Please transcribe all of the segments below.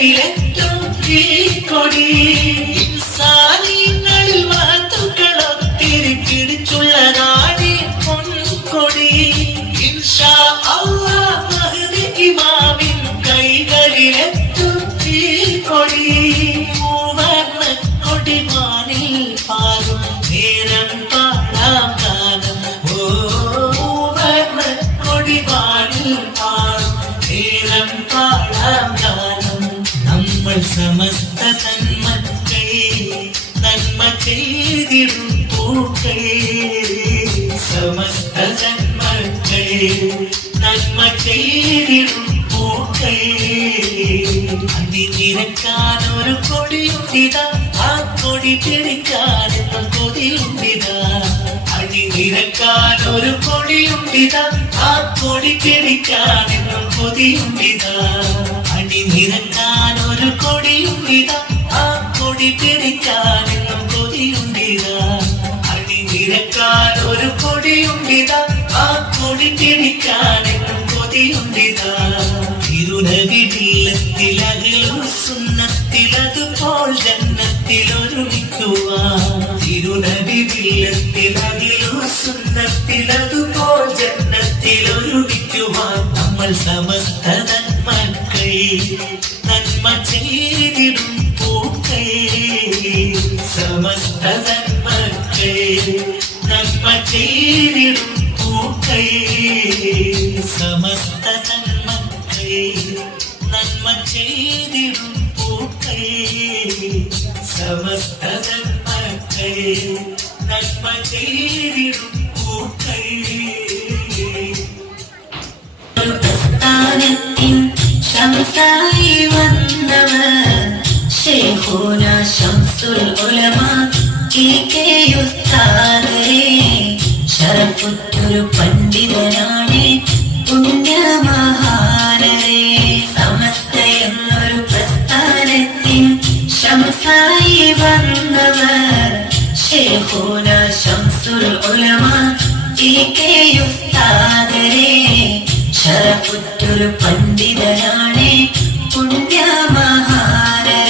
കൈകളിലെത്തും ഈ കൊടി സാരിങ്ങളിൽ വാത്തുക്കളൊത്തിരി പിടിച്ചുള്ളതാണി പൊൻകൊടി ഇൻഷാ അല്ലാഹ് മഹ്ദി ഇമാമിൻ കൈകളിലെത്തും ഈ കൊടി മൂവർണ്ണ കൊടി മാനിൽ പാടും നേരം പാടാം ഗാനം മൂവർണ്ണ കൊടി മാനിൽ പാടും നേരം പാടാം ഗാനം നമ്മൾ സമസ്ത തന്മക്കൾ നന്മ ചെയ്തിടും പൂക്കൾ സമസ്ത തന്മക്കൾ നന്മ ചെയ്തിടും പൂക്കൾ അണിനിരക്കാൻ ഒരു കൊടിയുണ്ടിതാ ആ കൊടി പിടിക്കാനെന്ന കൊതിയുണ്ടിതാ അണിനിരക്കാൻ ഒരു കൊടിയുണ്ടിതാ ആ കൊടി പിടിക്കാനെന്ന കൊതിയുണ്ടിതാ അണിനിരക്കാൻ ഒരു കൊടിയുണ്ടിതാ ആ കൊടി പിടിക്കാനെന്ന കൊതിയുണ്ടിതാ അണിനിരക്കാൻ ഒരു കൊടിയുണ്ടിതാ ആ കൊടി പിടിക്കാനെന്ന കൊതിയുണ്ടിതാ തിരുനബിദില്ലത്തിലകലും സുന്നത്തിലതുപോൽ ജന്നത്തിലൊരുമിക്കുവാൻ തിരുനബിദില്ലത്തിലകലും സുന്നത്തിലതുപോൽ ജന്നത്തിലൊരുമിക്കുവാൻ നമ്മൾ സമസ്ത നന്മക്കൾ നന്മ ചെയ്തിടും പൂക്കൾ സമസ്ത നന്മക്കൾ നന്മ ചെയ്തിടും പൂക്കൾ സമസ്ത നന്മക്കൾ നന്മ ചെയ്തിടും പൂക്കൾ സമസ്ത നന്മക്കൾ നന്മ ചെയ്തിടും പൂക്കൾ പ്രസ്ഥാനത്തിൻ ശംസായി വന്നവർ ശൈഖുന ശംസുൽ ഉലമ കെ ഉസ്താദേ ശരഫുറ്റൊരു പണ്ഡിതനാണ് പുണ്യമഹാനരേ സമസ്ത എന്നൊരു പ്രസ്ഥാനത്തിൻ ശംസായി വന്നവർ ശൈഖുന ശംസുൽ ഉലമ കെ ഉസ്താദേ ശരഫുറ്റൊരു പണ്ഡിതനാണ് പുണ്യമഹാനരേ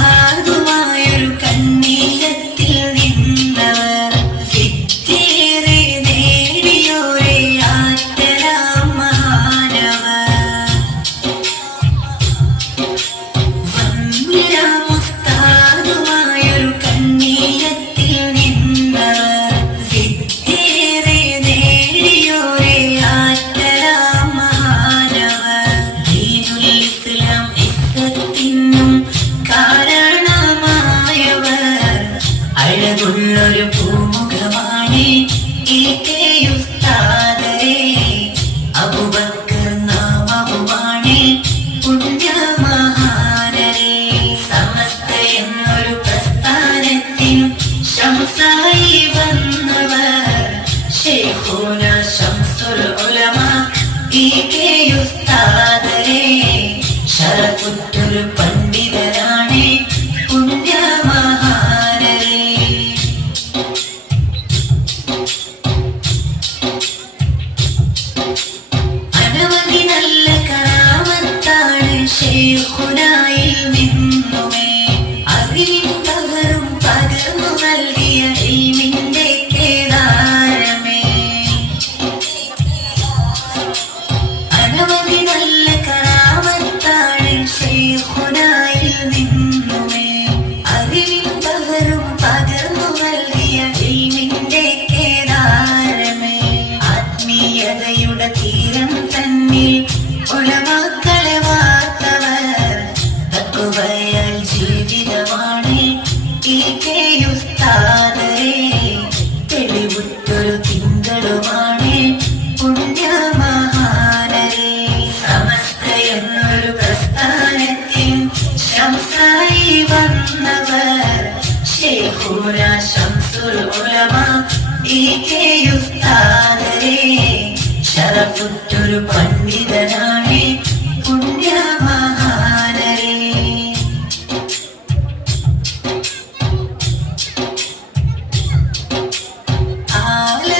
വന്യമുസ്താദുമായൊരു കണ്ണീരത്തിൽ നിന്നവർ വിദ്യേറെ നേടിയോരെ ആറ്റലാം മഹാനവർ വന്യമുസ്താദുമായൊരു കണ്ണീരത്തിൽ നിന്നവർ വിദ്യേറെ നേടിയോരെ ആറ്റലാം മഹാനവർ ദീനുൽ ഇസ്ലാം ഇസ്സത്തിനും കാരണമായവർ അഴകുള്ളൊരു പൂമുഖമാണ് കെ ഉസ്താദേ അബൂബക്കർ നാമവുമാണ് പുണ്യമഹാനരേ സമസ്ത എന്നൊരു പ്രസ്ഥാനത്തിൻ ശംസായി വന്നവർ ശൈഖുന ശംസുൽ ഉലമ കെ ഉസ്താദേ ശരഫുറ്റൊരു പണ്ഡിതനാണ് പുണ്യമഹാനരേ അനവധി നല്ല കറാമത്താണ് ശൈഖുനായിൽ നിന്നുമേ അറിവിൻ പകരും പകർന്നു നൽകിയ ഇൽമിന്റെ കേദാരമേ അനവധി നല്ല കറാമത്താണ് ശൈഖുനായിൽ നിന്നുമേ അറിവിൻ പകരും പകർന്നു നൽകിയ ഇൽമിന്റെ കേദാരമേ ആത്മീയതയുടെ തീരം തന്നിൽ ഉലമാക്കളെ വാർത്തവർ തഖ്വയാൽ ജീവിതമാണ് കെ ഉസ്താദേ തെളിവുറ്റൊരു തിങ്കളുമാണ് പുണ്യമഹാനരേ സമസ്ത എന്നൊരു പ്രസ്ഥാനത്തിൻ ശംസായി വന്നവർ ശൈഖുന ശംസുൽ ഉലമ കെ ഉസ്താദേ ശരഫുറ്റൊരു പണ്ഡിതനാണ് പുണ്യമഹാനരേ ആല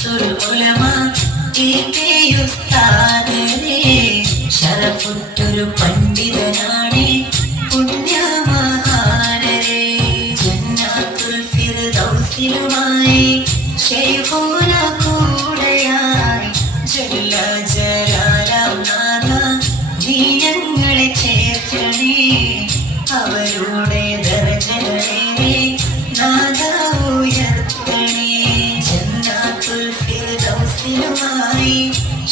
ശംസുൽ ഉലമ ഉസ്താദരെ ശരഫുറ്റൊരു പണ്ഡിതനാണ് പുണ്യമഹാനരെ ജന്നാത്തുൽ ഫിർദൗസിലുമായി ശൈഖുന കൂടെയായി ജല്ല ജലാലാം നാഥ നീ ഞങ്ങളെ ചേർക്കണേ അവരുടെ ദർജകളേറെ നാഥ ഉയർത്തണേ ജന്നാത്തുൽ ഫിർദൗസിലുമായി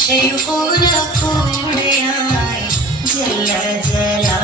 ശൈഖുന കൂടെയായി ജല്ല ജലാ